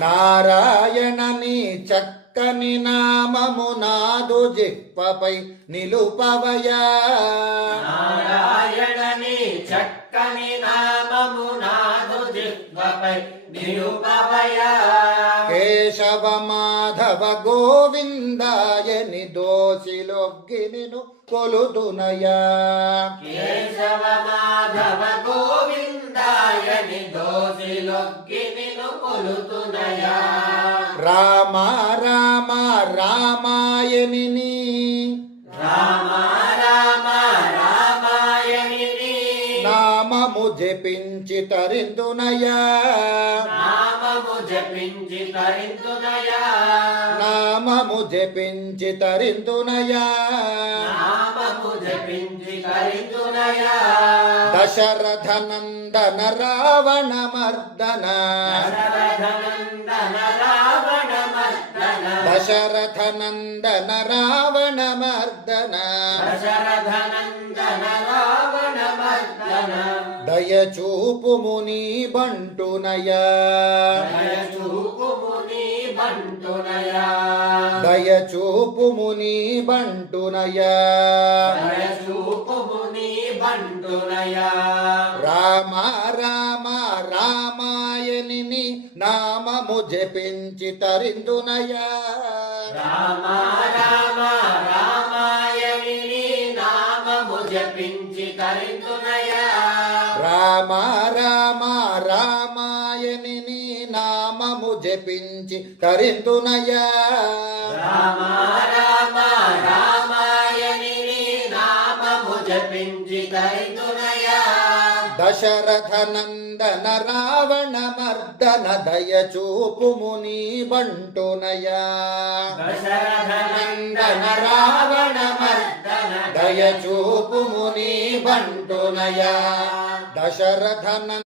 నారాయణని చక్కని నామము నాదు జిహ్వపై నిలుపవయా. నారాయణని చక్కని నామము నాదు జిహ్వపై నిలుపవయా. కేశవ మాధవ గోవిందాయని దోషిలొగ్గి నిను కొలుదునయా. కేశవ మాధవ గోవిందాయని దోషిలొగ్గి నిను కొలుతునయా. రామ రామ రామాయణిని రామ రామ రామాయణిని నామము జపించి తరిందునయా. నామము జపించి తరింతునయా. నామము జపించి తరిందునయా. నామము జపించి తరింతునయా. దశరథ నందన రావణ మర్దన దశరథనందన రావణ మర్దన. దశరథ నందన రావణ మర్దన దశరథనందన రావణ మర్దన. దయచూపుము నీ బంటునయా. దయచూపుము నీ బంటునయా. దయచూపుము నీ బంటునయా. దయచూపుము నీ బంటునయా. రామ రామ రామాయణిని నామము జపించి తరిందునయా. రామ రామ రామాయణిని నామము జపించి తరింతునయా. రామ రామ రామాయణిని నామము జపించి తరిందునయా. రామ రామ రామాయణిని నామము జపించి తరింతునయా. దశరథ నందన రావణ మర్దన దయచూపుము నీ బంటునయా. దశరథనందన రావణ మర్దన. దయచూపుము నీ బంటునయా. దశరథ